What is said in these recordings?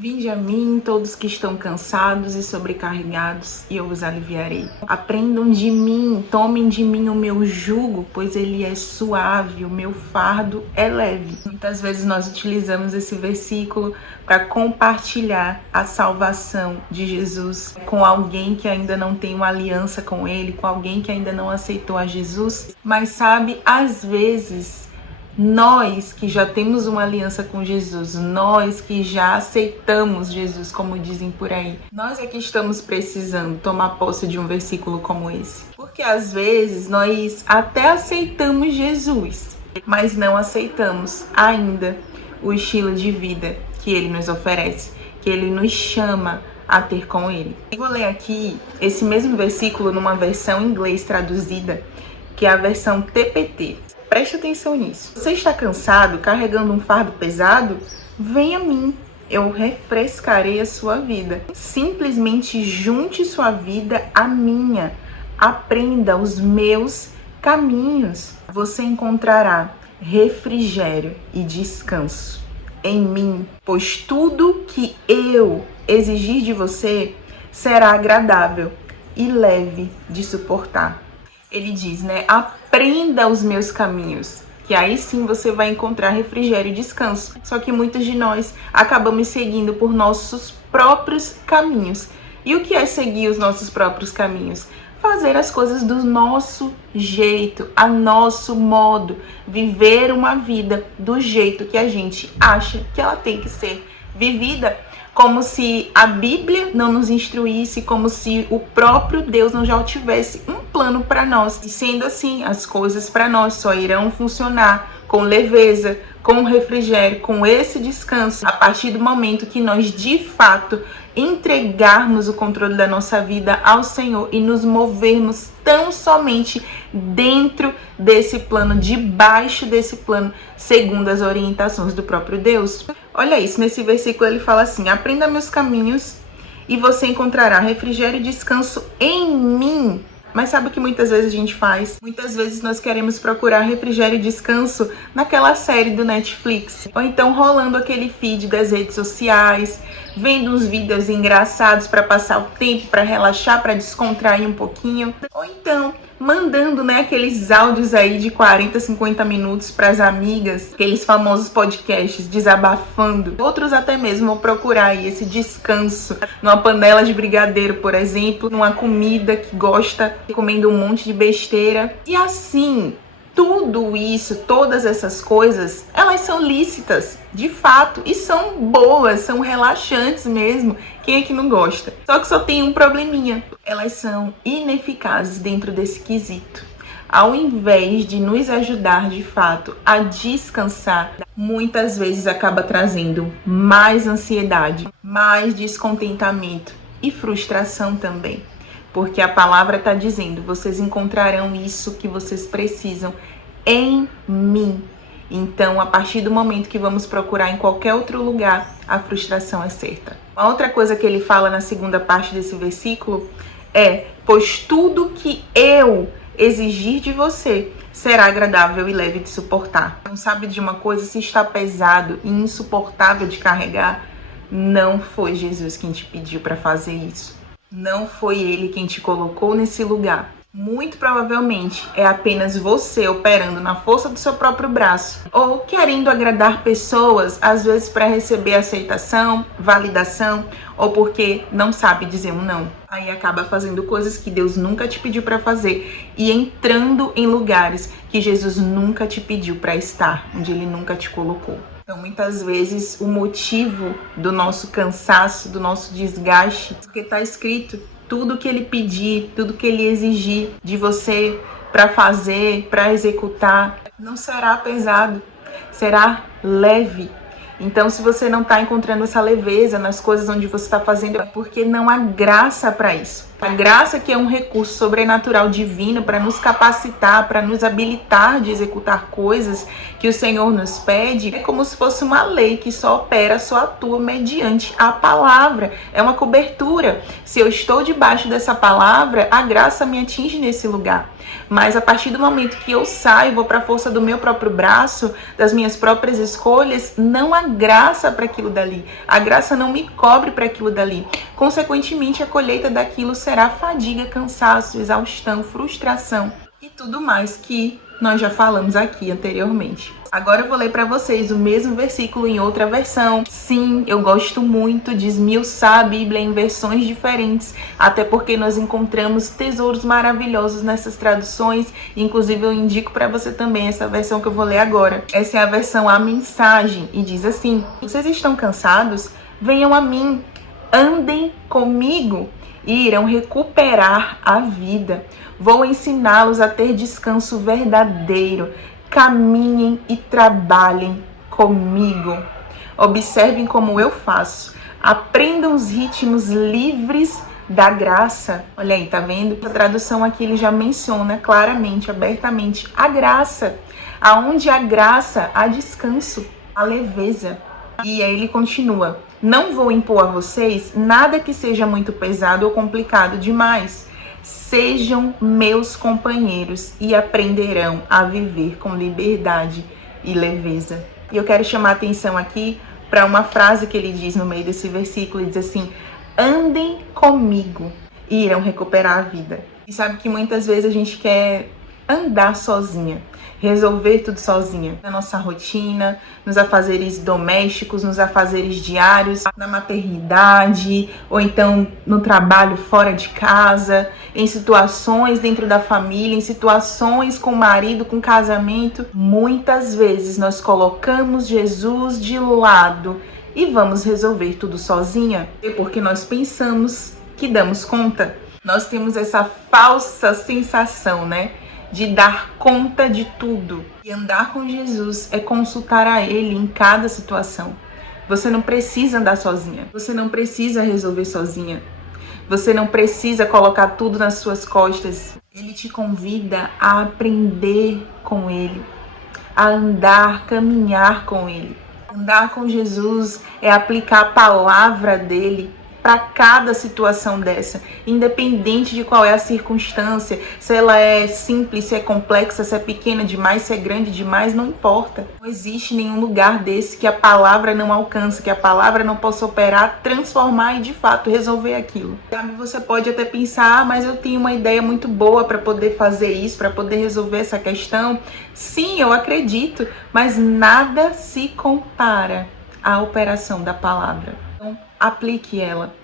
Vinde a mim, todos que estão cansados e sobrecarregados, e eu vos aliviarei. Aprendam de mim, tomem de mim o meu jugo, pois ele é suave, o meu fardo é leve. Muitas vezes nós utilizamos esse versículo para compartilhar a salvação de Jesus com alguém que ainda não tem uma aliança com ele, com alguém que ainda não aceitou a Jesus. Mas sabe, às vezes, nós que já temos uma aliança com Jesus, nós que já aceitamos Jesus, como dizem por aí, nós é que estamos precisando tomar posse de um versículo como esse. Porque às vezes nós até aceitamos Jesus, mas não aceitamos ainda o estilo de vida que ele nos oferece, que ele nos chama a ter com ele. Eu vou ler aqui esse mesmo versículo numa versão em inglês traduzida, que é a versão TPT. Preste atenção nisso. Você está cansado, carregando um fardo pesado? Venha a mim, eu refrescarei a sua vida. Simplesmente junte sua vida à minha. Aprenda os meus caminhos. Você encontrará refrigério e descanso em mim, pois tudo que eu exigir de você será agradável e leve de suportar. Ele diz, aprenda os meus caminhos, que aí sim você vai encontrar refrigério e descanso. Só que muitos de nós acabamos seguindo por nossos próprios caminhos. E o que é seguir os nossos próprios caminhos? Fazer as coisas do nosso jeito, a nosso modo, viver uma vida do jeito que a gente acha que ela tem que ser vivida. Como se a Bíblia não nos instruísse, como se o próprio Deus não já tivesse um plano para nós. E sendo assim, as coisas para nós só irão funcionar com leveza, com refrigério, com esse descanso, a partir do momento que nós de fato entregarmos o controle da nossa vida ao Senhor e nos movermos tão somente dentro desse plano, debaixo desse plano, segundo as orientações do próprio Deus. Olha isso, nesse versículo ele fala assim: aprenda meus caminhos e você encontrará refrigério e descanso em mim. Mas sabe o que muitas vezes a gente faz? Muitas vezes nós queremos procurar refrigério e descanso naquela série do Netflix. Ou então rolando aquele feed das redes sociais, vendo uns vídeos engraçados para passar o tempo, para relaxar, para descontrair um pouquinho. Ou então mandando aqueles áudios aí de 40, 50 minutos para as amigas, aqueles famosos podcasts desabafando. Outros até mesmo vão procurar aí esse descanso numa panela de brigadeiro, por exemplo, numa comida que gosta, comendo um monte de besteira. E assim, tudo isso, todas essas coisas, elas são lícitas, de fato, e são boas, são relaxantes mesmo. Quem é que não gosta? Só que só tem um probleminha. Elas são ineficazes dentro desse quesito. Ao invés de nos ajudar, de fato, a descansar, muitas vezes acaba trazendo mais ansiedade, mais descontentamento e frustração também. Porque a palavra está dizendo, vocês encontrarão isso que vocês precisam em mim. Então, a partir do momento que vamos procurar em qualquer outro lugar, a frustração é certa. Uma outra coisa que ele fala na segunda parte desse versículo é: pois tudo que eu exigir de você será agradável e leve de suportar. Não sabe de uma coisa? Se está pesado e insuportável de carregar, não foi Jesus quem te pediu para fazer isso. Não foi ele quem te colocou nesse lugar. Muito provavelmente é apenas você operando na força do seu próprio braço ou querendo agradar pessoas, às vezes para receber aceitação, validação ou porque não sabe dizer um não. Aí acaba fazendo coisas que Deus nunca te pediu para fazer e entrando em lugares que Jesus nunca te pediu para estar, onde ele nunca te colocou. Então, muitas vezes, o motivo do nosso cansaço, do nosso desgaste, porque está escrito, tudo que ele pedir, tudo que ele exigir de você para fazer, para executar, não será pesado, será leve. Então, se você não está encontrando essa leveza nas coisas onde você está fazendo, é porque não há graça para isso. A graça, que é um recurso sobrenatural divino para nos capacitar, para nos habilitar de executar coisas que o Senhor nos pede, é como se fosse uma lei que só opera, só atua mediante a palavra. É uma cobertura. Se eu estou debaixo dessa palavra, a graça me atinge nesse lugar. Mas a partir do momento que eu saio, vou para a força do meu próprio braço, das minhas próprias escolhas, não há graça para aquilo dali. A graça não me cobre para aquilo dali. Consequentemente, a colheita daquilo será fadiga, cansaço, exaustão, frustração e tudo mais que nós já falamos aqui anteriormente. Agora eu vou ler para vocês o mesmo versículo em outra versão. Sim, eu gosto muito de esmiuçar a Bíblia em versões diferentes, até porque nós encontramos tesouros maravilhosos nessas traduções. Inclusive eu indico para você também essa versão que eu vou ler agora. Essa é a versão A Mensagem e diz assim: vocês estão cansados? Venham a mim, andem comigo e irão recuperar a vida. Vou ensiná-los a ter descanso verdadeiro. Caminhem e trabalhem comigo. Observem como eu faço. Aprendam os ritmos livres da graça. Olha aí, tá vendo? A tradução aqui ele já menciona claramente, abertamente, a graça. Aonde há graça, há descanso, há leveza. E aí ele continua: não vou impor a vocês nada que seja muito pesado ou complicado demais. Sejam meus companheiros e aprenderão a viver com liberdade e leveza. E eu quero chamar a atenção aqui para uma frase que ele diz no meio desse versículo. Ele diz assim: andem comigo e irão recuperar a vida. E sabe que muitas vezes a gente quer andar sozinha, resolver tudo sozinha, na nossa rotina, nos afazeres domésticos, nos afazeres diários, na maternidade, ou então no trabalho fora de casa, em situações dentro da família, em situações com o marido, com casamento. Muitas vezes nós colocamos Jesus de lado e vamos resolver tudo sozinha, porque nós pensamos que damos conta. Nós temos essa falsa sensação, né, de dar conta de tudo. E andar com Jesus é consultar a Ele em cada situação. Você não precisa andar sozinha. Você não precisa resolver sozinha. Você não precisa colocar tudo nas suas costas. Ele te convida a aprender com Ele, a andar, caminhar com Ele. Andar com Jesus é aplicar a palavra dele para cada situação dessa, independente de qual é a circunstância, se ela é simples, se é complexa, se é pequena demais, se é grande demais, não importa. Não existe nenhum lugar desse que a palavra não alcança, que a palavra não possa operar, transformar e de fato resolver aquilo. Sabe, você pode até pensar: mas eu tenho uma ideia muito boa para poder fazer isso, para poder resolver essa questão. Sim, eu acredito, mas nada se compara à operação da palavra. Então, aplique ela,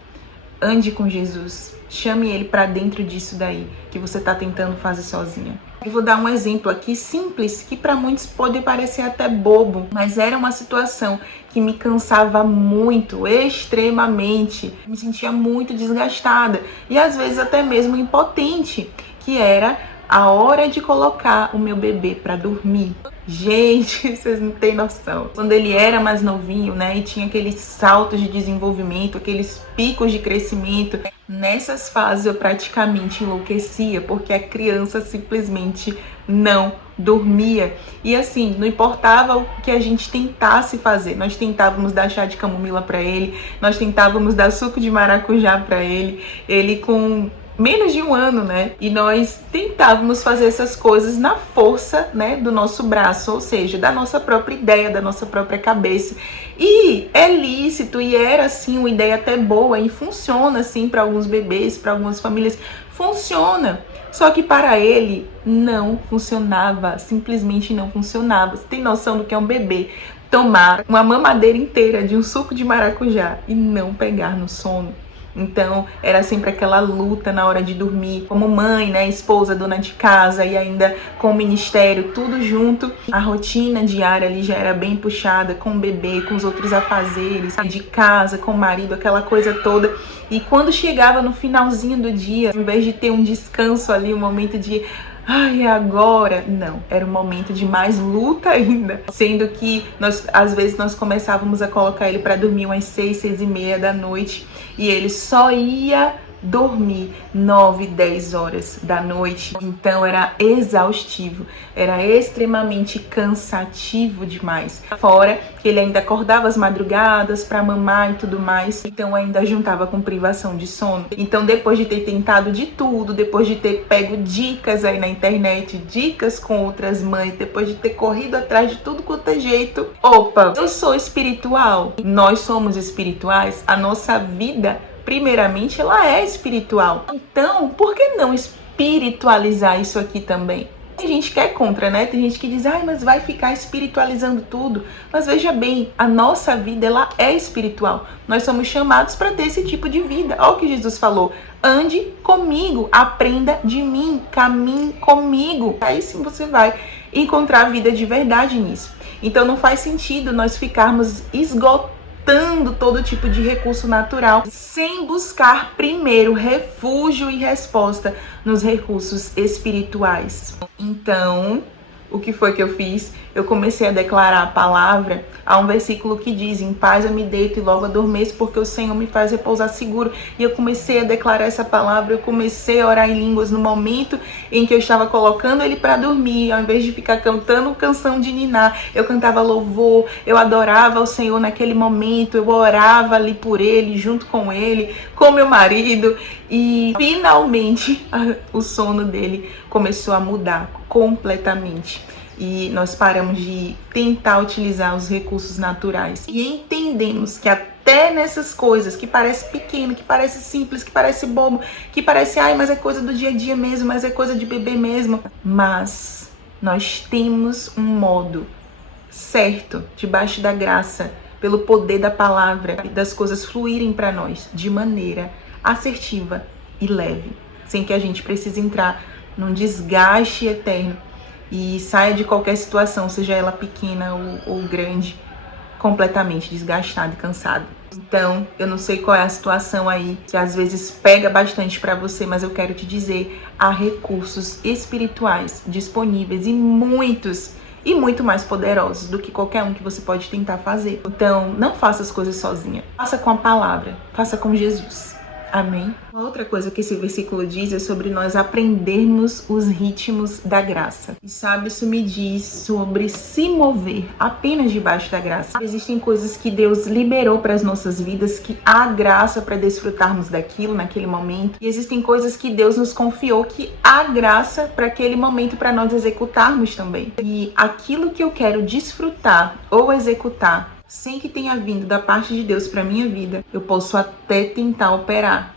ande com Jesus, chame ele para dentro disso daí que você está tentando fazer sozinha. Eu vou dar um exemplo aqui simples, que para muitos pode parecer até bobo, mas era uma situação que me cansava muito, extremamente. Eu me sentia muito desgastada e às vezes até mesmo impotente, que era a hora de colocar o meu bebê para dormir. Gente, vocês não têm noção. Quando ele era mais novinho, né, e tinha aqueles saltos de desenvolvimento, aqueles picos de crescimento, nessas fases eu praticamente enlouquecia, porque a criança simplesmente não dormia. E assim, não importava o que a gente tentasse fazer, nós tentávamos dar chá de camomila para ele, nós tentávamos dar suco de maracujá para ele, ele com menos de 1 ano, né? E nós tentávamos fazer essas coisas na força, né, do nosso braço, ou seja, da nossa própria ideia, da nossa própria cabeça. E é lícito, e era assim uma ideia até boa, e funciona assim para alguns bebês, para algumas famílias, funciona. Só que para ele não funcionava, simplesmente não funcionava. Você tem noção do que é um bebê tomar uma mamadeira inteira de um suco de maracujá e não pegar no sono? Então, era sempre aquela luta na hora de dormir, como mãe, né, esposa, dona de casa e ainda com o ministério, tudo junto. A rotina diária ali já era bem puxada, com o bebê, com os outros afazeres, de casa, com o marido, aquela coisa toda. E quando chegava no finalzinho do dia, em vez de ter um descanso ali, um momento de ai, é agora? Não, era um momento de mais luta ainda. Sendo que às vezes nós começávamos a colocar ele para dormir umas 6, 6:30 da noite. E ele só ia dormir 9, 10 horas da noite. Então era exaustivo, era extremamente cansativo demais. Fora que ele ainda acordava às madrugadas para mamar e tudo mais, então ainda juntava com privação de sono. Então depois de ter tentado de tudo, depois de ter pego dicas aí na internet, dicas com outras mães, depois de ter corrido atrás de tudo quanto é jeito, opa, eu sou espiritual, nós somos espirituais, a nossa vida primeiramente, ela é espiritual. Então, por que não espiritualizar isso aqui também? Tem gente que é contra, né? Tem gente que diz, ai, mas vai ficar espiritualizando tudo. Mas veja bem, a nossa vida, ela é espiritual. Nós somos chamados para ter esse tipo de vida. Olha o que Jesus falou. Ande comigo, aprenda de mim, caminhe comigo. Aí sim você vai encontrar a vida de verdade nisso. Então não faz sentido nós ficarmos esgotando todo tipo de recurso natural sem buscar primeiro refúgio e resposta nos recursos espirituais. Então, o que foi que eu fiz? Eu comecei a declarar a palavra. Há um versículo que diz, em paz eu me deito e logo adormeço, porque o Senhor me faz repousar seguro. E eu comecei a declarar essa palavra, eu comecei a orar em línguas no momento em que eu estava colocando ele para dormir. Ao invés de ficar cantando canção de ninar, eu cantava louvor, eu adorava o Senhor naquele momento, eu orava ali por ele, junto com ele, com meu marido. E finalmente o sono dele começou a mudar completamente. E nós paramos de tentar utilizar os recursos naturais. E entendemos que até nessas coisas que parece pequeno, que parece simples, que parece bobo, que parece, ai, mas é coisa do dia a dia mesmo, mas é coisa de bebê mesmo. Mas nós temos um modo certo, debaixo da graça, pelo poder da palavra, das coisas fluírem para nós de maneira assertiva e leve, sem que a gente precise entrar num desgaste eterno e saia de qualquer situação, seja ela pequena ou grande, completamente desgastado e cansado. Então, eu não sei qual é a situação aí, que às vezes pega bastante para você, mas eu quero te dizer, há recursos espirituais disponíveis e muito mais poderosos do que qualquer um que você pode tentar fazer. Então, não faça as coisas sozinha. Faça com a palavra, faça com Jesus. Amém? Outra coisa que esse versículo diz é sobre nós aprendermos os ritmos da graça. E sabe, isso me diz sobre se mover apenas debaixo da graça. Existem coisas que Deus liberou para as nossas vidas, que há graça para desfrutarmos daquilo naquele momento. E existem coisas que Deus nos confiou, que há graça para aquele momento para nós executarmos também. E aquilo que eu quero desfrutar ou executar sem que tenha vindo da parte de Deus para minha vida, eu posso até tentar operar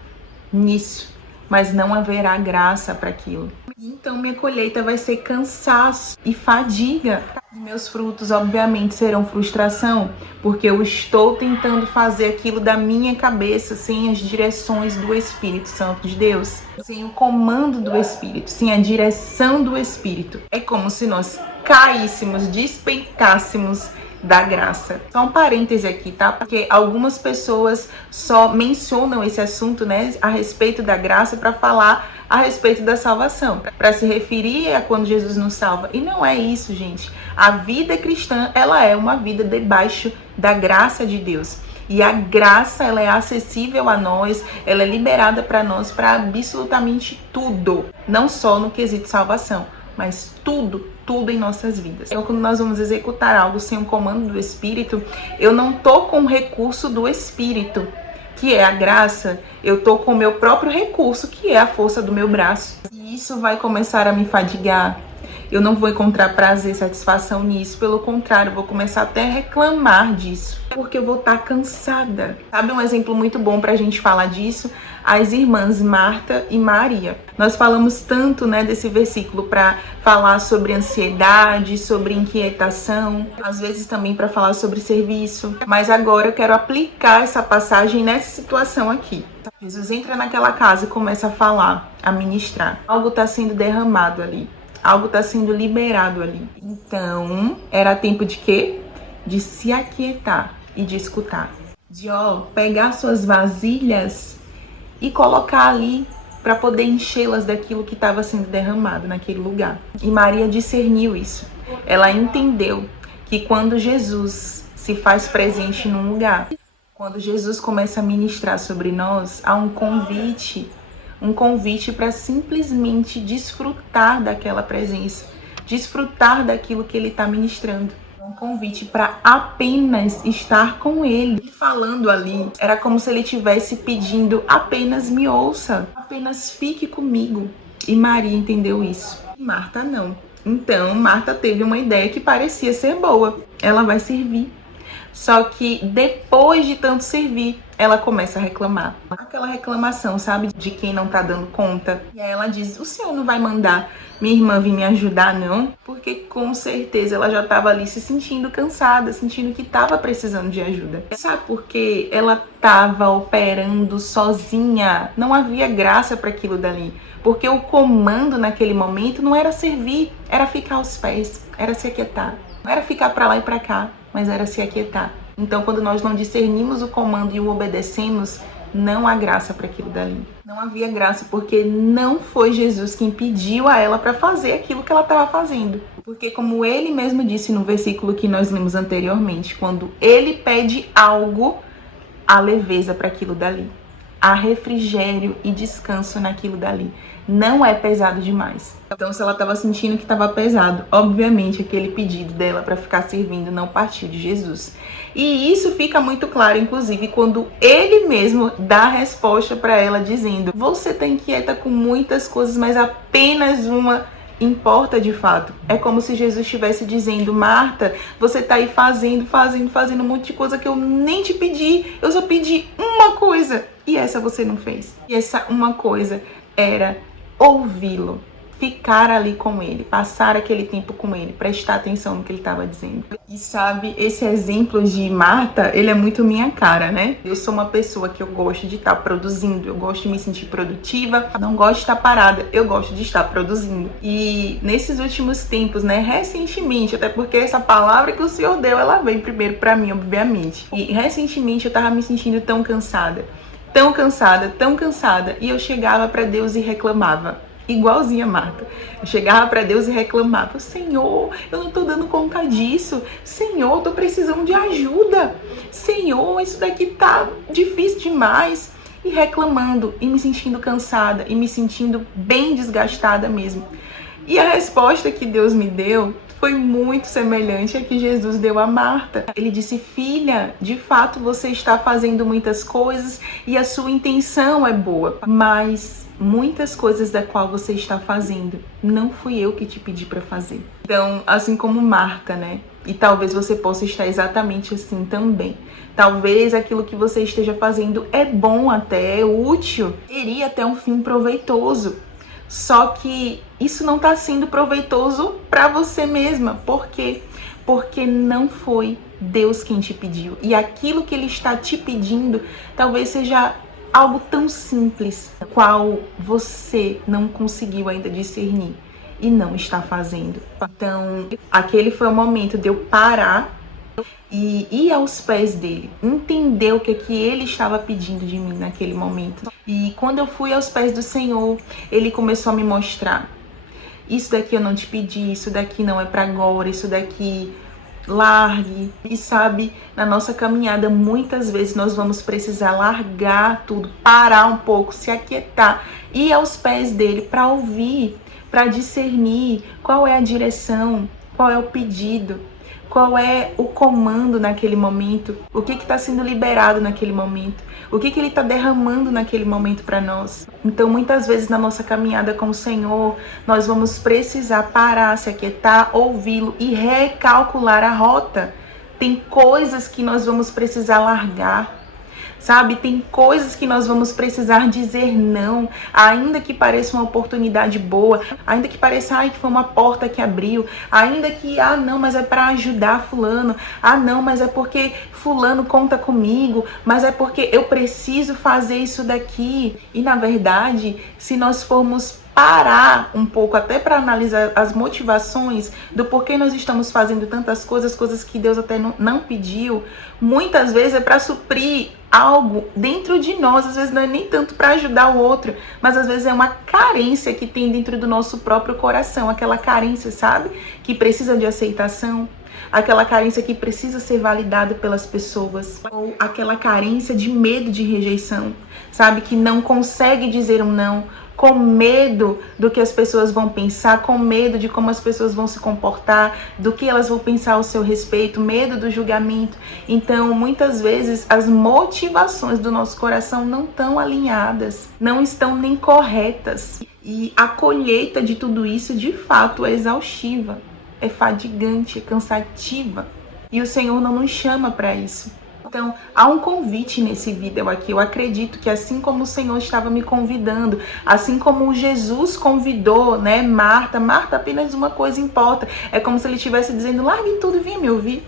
nisso, mas não haverá graça para aquilo. Então minha colheita vai ser cansaço e fadiga. Meus frutos, obviamente, serão frustração, porque eu estou tentando fazer aquilo da minha cabeça, sem as direções do Espírito Santo de Deus, sem o comando do Espírito, sem a direção do Espírito. É como se nós caíssemos, despencássemos da graça. Só um parêntese aqui, tá? Porque algumas pessoas só mencionam esse assunto, né, a respeito da graça para falar a respeito da salvação, para se referir a quando Jesus nos salva. E não é isso, gente. A vida cristã, ela é uma vida debaixo da graça de Deus. E a graça, ela é acessível a nós, ela é liberada para nós para absolutamente tudo, não só no quesito salvação, mas tudo em nossas vidas. Então, quando nós vamos executar algo sem o comando do Espírito, eu não tô com o recurso do Espírito, que é a graça, eu tô com o meu próprio recurso, que é a força do meu braço. E isso vai começar a me fadigar. Eu não vou encontrar prazer, satisfação nisso. Pelo contrário, eu vou começar até a reclamar disso, porque eu vou estar cansada. Sabe um exemplo muito bom pra gente falar disso? As irmãs Marta e Maria. Nós falamos tanto, né, desse versículo para falar sobre ansiedade, sobre inquietação, às vezes também para falar sobre serviço. Mas agora eu quero aplicar essa passagem nessa situação aqui. Jesus entra naquela casa e começa a falar, a ministrar. Algo está sendo derramado ali. Algo está sendo liberado ali. Então, era tempo de quê? De se aquietar e de escutar. De, pegar suas vasilhas e colocar ali para poder enchê-las daquilo que estava sendo derramado naquele lugar. E Maria discerniu isso. Ela entendeu que quando Jesus se faz presente num lugar, quando Jesus começa a ministrar sobre nós, há um convite um convite para simplesmente desfrutar daquela presença, desfrutar daquilo que ele está ministrando. Um convite para apenas estar com ele. Falando ali, era como se ele estivesse pedindo: apenas me ouça, apenas fique comigo. E Maria entendeu isso. E Marta não. Então, Marta teve uma ideia que parecia ser boa. Ela vai servir. Só que depois de tanto servir, ela começa a reclamar. Aquela reclamação, sabe? De quem não tá dando conta. E aí ela diz: o senhor não vai mandar minha irmã vir me ajudar, não? Porque com certeza ela já tava ali se sentindo cansada, sentindo que tava precisando de ajuda. Sabe por quê? Ela tava operando sozinha. Não havia graça para aquilo dali. Porque o comando naquele momento não era servir, era ficar aos pés, era se aquietar. Não era ficar para lá e para cá, mas era se aquietar. Então, quando nós não discernimos o comando e o obedecemos, não há graça para aquilo dali. Não havia graça, porque não foi Jesus quem pediu a ela para fazer aquilo que ela estava fazendo. Porque, como ele mesmo disse no versículo que nós lemos anteriormente, quando ele pede algo, há leveza para aquilo dali. Há refrigério e descanso naquilo dali. Não é pesado demais. Então, se ela estava sentindo que estava pesado, obviamente aquele pedido dela para ficar servindo não partiu de Jesus. E isso fica muito claro, inclusive, quando ele mesmo dá a resposta para ela, dizendo: você está inquieta com muitas coisas, mas apenas uma importa de fato. É como se Jesus estivesse dizendo: Marta, você tá aí fazendo um monte de coisa que eu nem te pedi. Eu só pedi uma coisa e essa você não fez. E essa uma coisa era ouvi-lo, ficar ali com ele, passar aquele tempo com ele, prestar atenção no que ele estava dizendo. E sabe, esse exemplo de Marta, ele é muito minha cara, né? Eu sou uma pessoa que eu gosto de estar produzindo, eu gosto de me sentir produtiva, não gosto de estar parada, eu gosto de estar produzindo. E nesses últimos tempos, né, recentemente, até porque essa palavra que o Senhor deu, ela veio primeiro pra mim, obviamente. E recentemente eu tava me sentindo tão cansada, e eu chegava pra Deus e reclamava. Igualzinha Marta. Eu chegava para Deus e reclamava: Senhor, eu não tô dando conta disso. Senhor, eu tô precisando de ajuda. Senhor, isso daqui tá difícil demais. E reclamando, e me sentindo cansada, e me sentindo bem desgastada mesmo. E a resposta que Deus me deu foi muito semelhante à que Jesus deu a Marta. Ele disse: filha, de fato você está fazendo muitas coisas e a sua intenção é boa, mas muitas coisas da qual você está fazendo, não fui eu que te pedi para fazer. Então, assim como Marta, né? E talvez você possa estar exatamente assim também. Talvez aquilo que você esteja fazendo é bom até, é útil, teria até um fim proveitoso. Só que isso não está sendo proveitoso para você mesma. Por quê? Porque não foi Deus quem te pediu. E aquilo que Ele está te pedindo talvez seja algo tão simples, qual você não conseguiu ainda discernir e não está fazendo. Então, aquele foi o momento de eu parar e ir aos pés dele, entender o que ele estava pedindo de mim naquele momento. E quando eu fui aos pés do Senhor, ele começou a me mostrar: isso daqui eu não te pedi, isso daqui não é para agora, isso daqui largue. E sabe, na nossa caminhada muitas vezes nós vamos precisar largar tudo, parar um pouco, se aquietar, ir aos pés dele para ouvir, para discernir qual é a direção, qual é o pedido, qual é o comando naquele momento, o que está sendo liberado naquele momento, o que ele está derramando naquele momento para nós. Então, muitas vezes na nossa caminhada com o Senhor, nós vamos precisar parar, se aquietar, ouvi-lo e recalcular a rota. Tem coisas que nós vamos precisar largar, sabe? Tem coisas que nós vamos precisar dizer não, ainda que pareça uma oportunidade boa, ainda que pareça que foi uma porta que abriu, ainda que, não, mas é para ajudar fulano, não, mas é porque fulano conta comigo, mas é porque eu preciso fazer isso daqui. E na verdade, se nós formos parar um pouco até para analisar as motivações do porquê nós estamos fazendo tantas coisas que Deus até não pediu, muitas vezes é para suprir algo dentro de nós. Às vezes não é nem tanto para ajudar o outro, mas às vezes é uma carência que tem dentro do nosso próprio coração, aquela carência, sabe? Que precisa de aceitação. aquela carência que precisa ser validada pelas pessoas, ou aquela carência de medo de rejeição, sabe? Que não consegue dizer um não, com medo do que as pessoas vão pensar, com medo de como as pessoas vão se comportar, do que elas vão pensar ao seu respeito, medo do julgamento. Então, muitas vezes, as motivações do nosso coração não estão alinhadas, não estão nem corretas. E a colheita de tudo isso, de fato, é exaustiva, é fadigante, é cansativa. E o Senhor não nos chama para isso. Então, há um convite nesse vídeo aqui. Eu acredito que assim como o Senhor estava me convidando, assim como Jesus convidou, né, Marta, apenas uma coisa importa. É como se ele estivesse dizendo, largue tudo e venha me ouvir.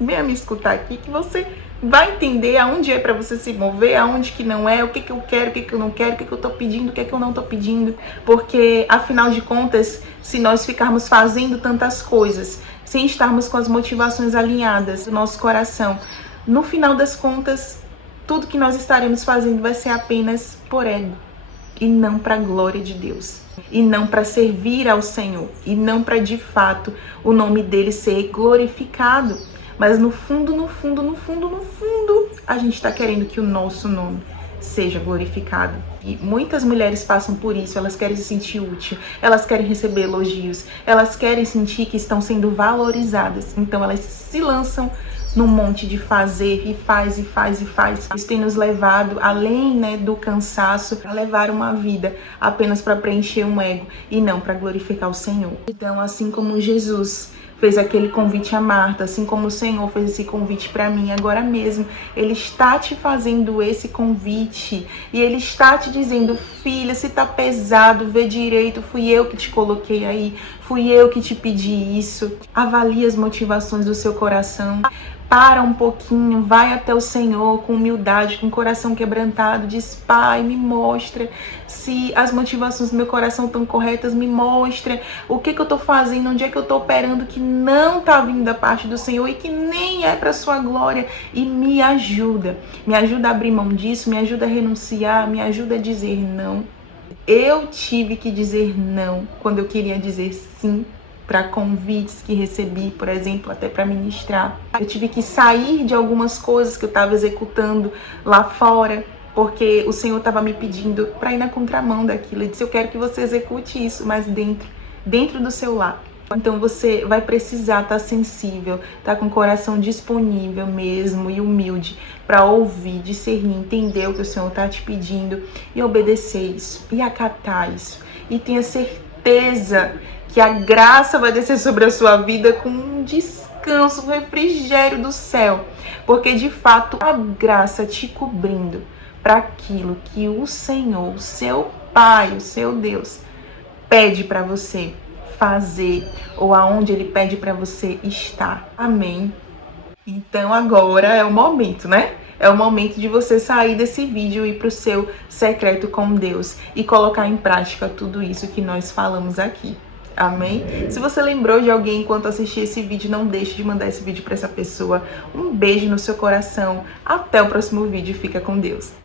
Venha me escutar aqui, que você vai entender aonde é para você se mover, aonde que não é, o que eu quero, o que eu não quero, o que eu tô pedindo, o que eu não tô pedindo. Porque, afinal de contas, se nós ficarmos fazendo tantas coisas, sem estarmos com as motivações alinhadas do nosso coração, no final das contas, tudo que nós estaremos fazendo vai ser apenas por ego e não para a glória de Deus, e não para servir ao Senhor, e não para de fato o nome dele ser glorificado. Mas no fundo, a gente está querendo que o nosso nome seja glorificado. E muitas mulheres passam por isso, elas querem se sentir útil, elas querem receber elogios, elas querem sentir que estão sendo valorizadas. Então elas se lançam num monte de fazer e faz. Isso tem nos levado, além, né, do cansaço, a levar uma vida apenas para preencher um ego e não para glorificar o Senhor. Então, assim como Jesus fez aquele convite a Marta, assim como o Senhor fez esse convite para mim agora mesmo, Ele está te fazendo esse convite e Ele está te dizendo, filha, se tá pesado, vê direito, fui eu que te coloquei aí, fui eu que te pedi isso. Avalie as motivações do seu coração. Para um pouquinho, vai até o Senhor com humildade, com o coração quebrantado, diz, Pai, me mostra se as motivações do meu coração estão corretas, me mostra o que eu tô fazendo, onde é que eu tô operando que não tá vindo da parte do Senhor e que nem é para sua glória, e me ajuda a abrir mão disso, me ajuda a renunciar, me ajuda a dizer não. Eu tive que dizer não quando eu queria dizer sim para convites que recebi, por exemplo, até para ministrar. Eu tive que sair de algumas coisas que eu estava executando lá fora, porque o Senhor estava me pedindo para ir na contramão daquilo. Ele disse, eu quero que você execute isso, mas dentro do seu lar. Então você vai precisar estar sensível, estar com o coração disponível mesmo e humilde para ouvir, discernir, entender o que o Senhor está te pedindo e obedecer isso, e acatar isso. E tenha certeza que a graça vai descer sobre a sua vida com um descanso, um refrigério do céu. Porque de fato a graça te cobrindo para aquilo que o Senhor, o seu Pai, o seu Deus, pede para você fazer, ou aonde Ele pede para você estar. Amém? Então agora é o momento, né? É o momento de você sair desse vídeo e ir para o seu secreto com Deus e colocar em prática tudo isso que nós falamos aqui. Amém? Se você lembrou de alguém enquanto assistia esse vídeo, não deixe de mandar esse vídeo para essa pessoa. Um beijo no seu coração. Até o próximo vídeo. Fica com Deus.